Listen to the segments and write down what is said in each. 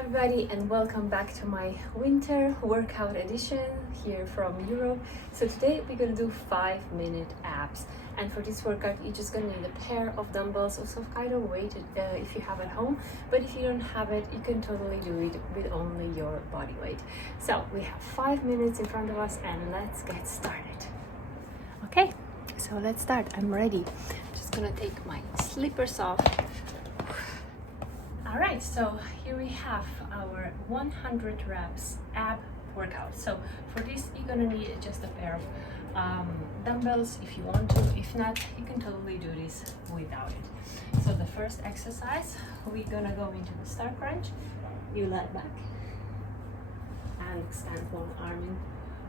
everybody, and welcome back to my winter workout edition here from Europe. So today we're gonna do 5-minute abs, and for this workout you're just gonna need a pair of dumbbells of some kind of weight if you have at home, but if you don't have it you can totally do it with only your body weight. So we have 5 minutes in front of us and let's get started. Okay, so let's start. I'm ready. Just gonna take my slippers off. All right, so here we have our 100 reps ab workout. So for this, you're gonna need just a pair of dumbbells if you want to. If not, you can totally do this without it. So the first exercise, we're gonna go into the star crunch. You lie back and extend one arm in.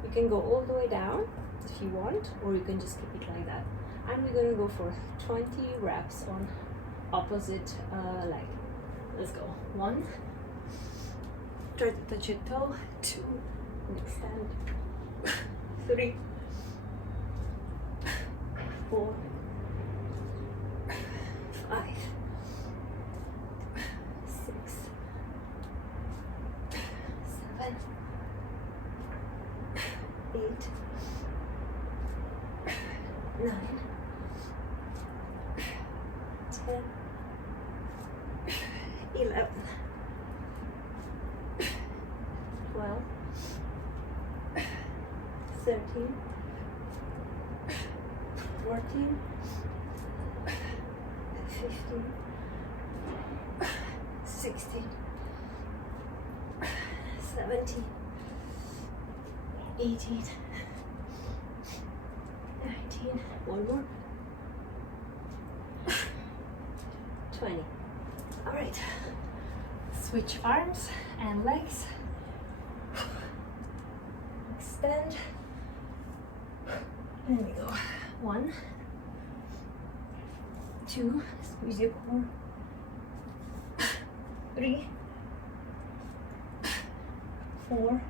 You can go all the way down if you want, or you can just keep it like that. And we're gonna go for 20 reps on opposite leg. Let's go. 1, try to touch your toe. 2, and extend. 3, 4, 5, 6, 7, 8, 9, 10, 11, 12, 13, 14, 15, 16, 17, 18, 19, one more, 20. All right, switch arms and legs. Extend. There we go. 1, 2, squeeze your core. 3, 4,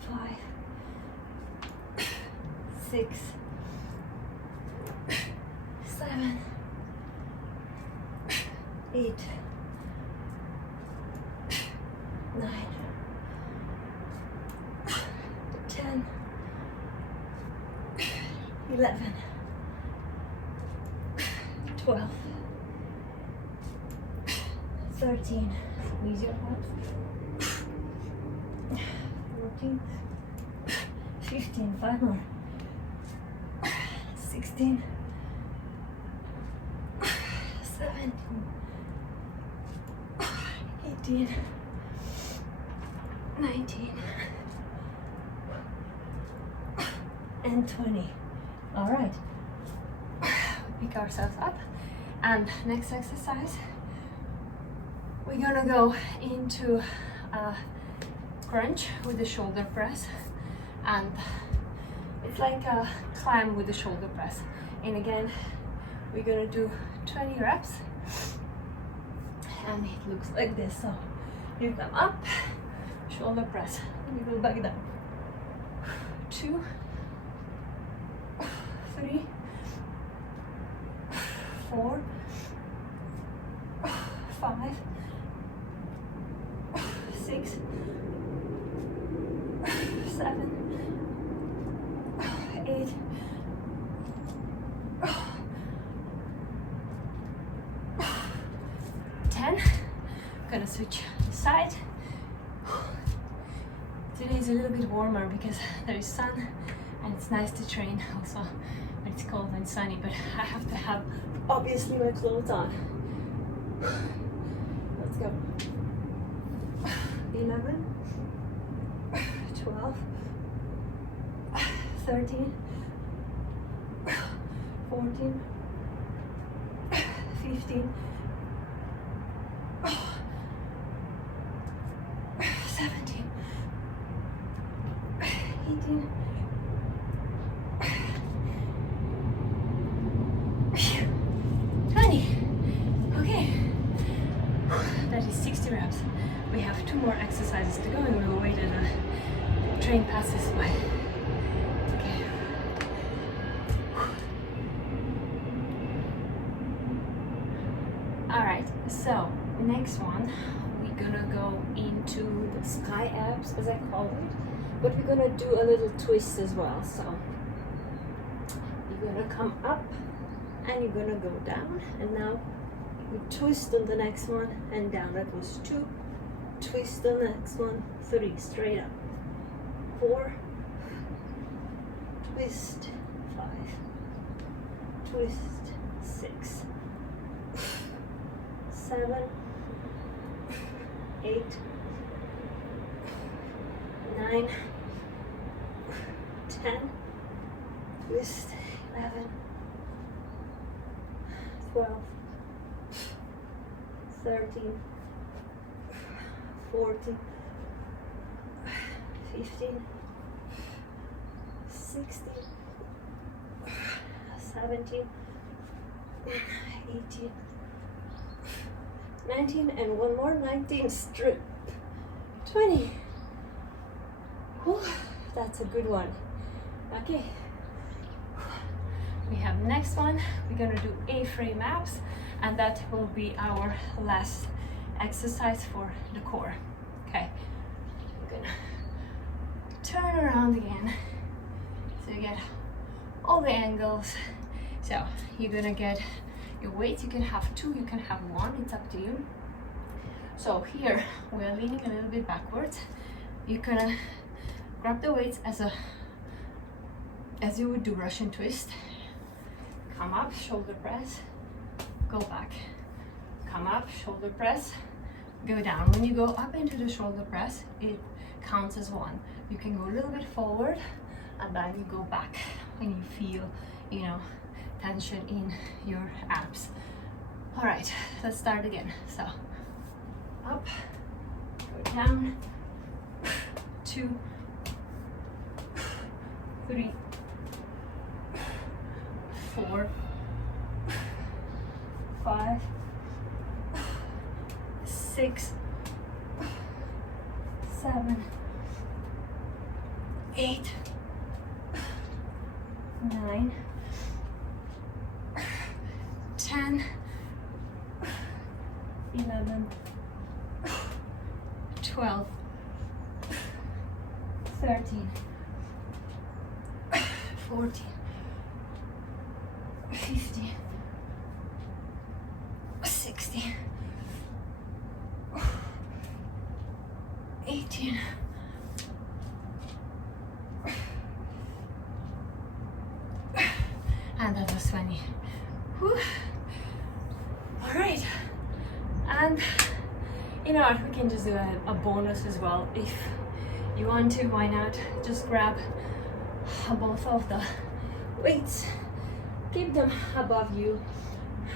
5, 6, 7, 8, 9, 10, 11, 12, 13, squeeze your abs, 14, 15, 5 more, 16, 17, 18, 19, and 20. All right, we pick ourselves up, and next exercise we're gonna go into a crunch with the shoulder press, and it's like a clam with the shoulder press. And again, we're gonna do 20 reps, and it looks like this. So you come up, shoulder press, and you go back down. 2, 3, 4, 5, 6, 7, 8, 10. Gonna switch side. Today is a little bit warmer because there is sun and it's nice to train also when it's cold and sunny, but I have to have obviously my clothes on. Let's go. 11, 12, 13, 14, 15, 17, 18, 20. Okay, that is 60 reps. We have 2 more exercises to go, and we will wait until the train passes by. Okay. All right, so next one, we're gonna go into the sky abs, as I call it, but we're gonna do a little twist as well. So you're gonna come up and you're gonna go down, and now you twist on the next one and down. That was 2. Twist on the next one, 3, straight up, 4, twist, 5, twist, 6, 7, 8, 9, 10, twist, 11, 12, 13, 14, 15, 16, 17, 18, 19, and one more, 19, strip, 20. Whew, that's a good one. Okay. We have next one. We're gonna do A-frame abs, and that will be our last exercise for the core. Okay. We're gonna turn around again, so you get all the angles. So you're gonna get your weight. You can have 2, you can have 1, it's up to you. So here we're leaning a little bit backwards. You're gonna grab the weights as you would do Russian twist. Come up, shoulder press, go back. Come up, shoulder press, go down. When you go up into the shoulder press, it counts as 1. You can go a little bit forward, and then you go back when you feel, you know, tension in your abs. All right, let's start again. So up, go down, 2, 3, 4, 5, 6, 7, 8, 9, 10, 11, 12, 13, 14, 15, 16, 18, 20. Whew. All right, and you know what, we can just do a bonus as well if you want to. Why not just grab both of the weights, keep them above you,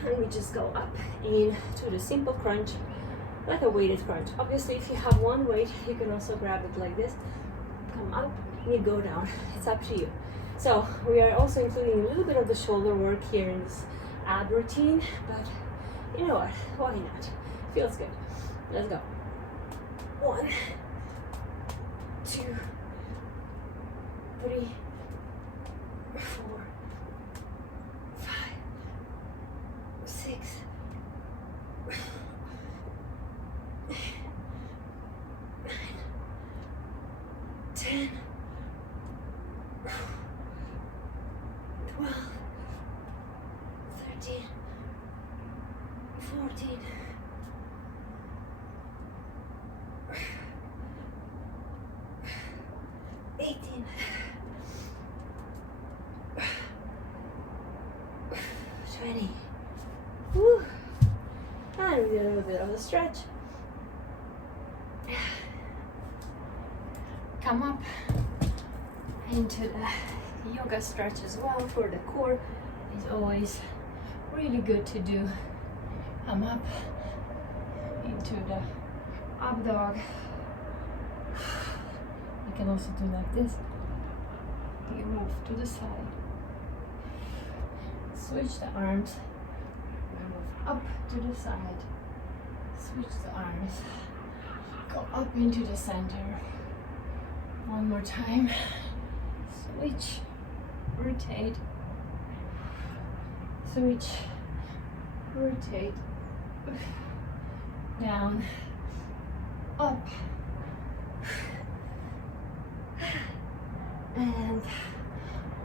and we just go up into the simple crunch, like a weighted crunch. Obviously, if you have one weight, you can also grab it like this, come up, and you go down. It's up to you. So we are also including a little bit of the shoulder work here in this ab routine, but you know what, why not? Feels good. Let's go. 1, 2, 3, 4, 5, 6, 9, 10, 12, 13, 14, 18, 20. Woo. And we did a little bit of a stretch. Come up into the yoga stretch as well for the core. It's always really good to do. Come up into the up dog. You can also do like this. You move to the side. Switch the arms. Move up to the side. Switch the arms. Go up into the center. One more time. Switch. Rotate. Switch. Rotate. down, up, and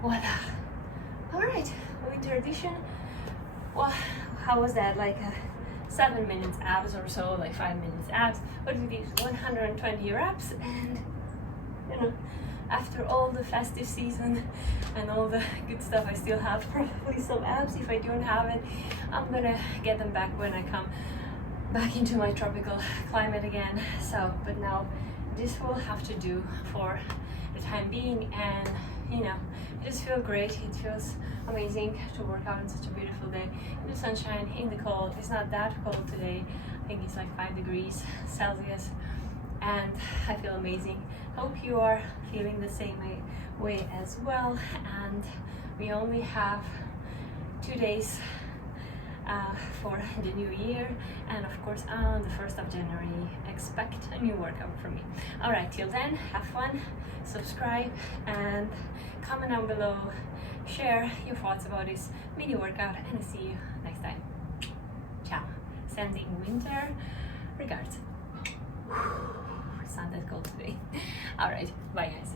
voila. All right, winter edition. Well, how was that? Like 7 minutes abs or so, like 5 minutes abs, but we did 120 reps, and you know, after all the festive season and all the good stuff, I still have probably some abs. If I don't have it, I'm gonna get them back when I come back into my tropical climate again. So, but now this will have to do for the time being, and you know, it just feels great. It feels amazing to work out on such a beautiful day in the sunshine, in the cold. It's not that cold today. I think it's like 5 degrees Celsius, and I feel amazing. Hope you are feeling the same way as well. And we only have 2 days for the new year, and of course on the 1st of January expect a new workout from me. All right, till then, have fun, subscribe, and comment down below, share your thoughts about this mini workout, and I'll see you next time. Ciao. Sending winter regards. It's not that cold today. All right, bye guys.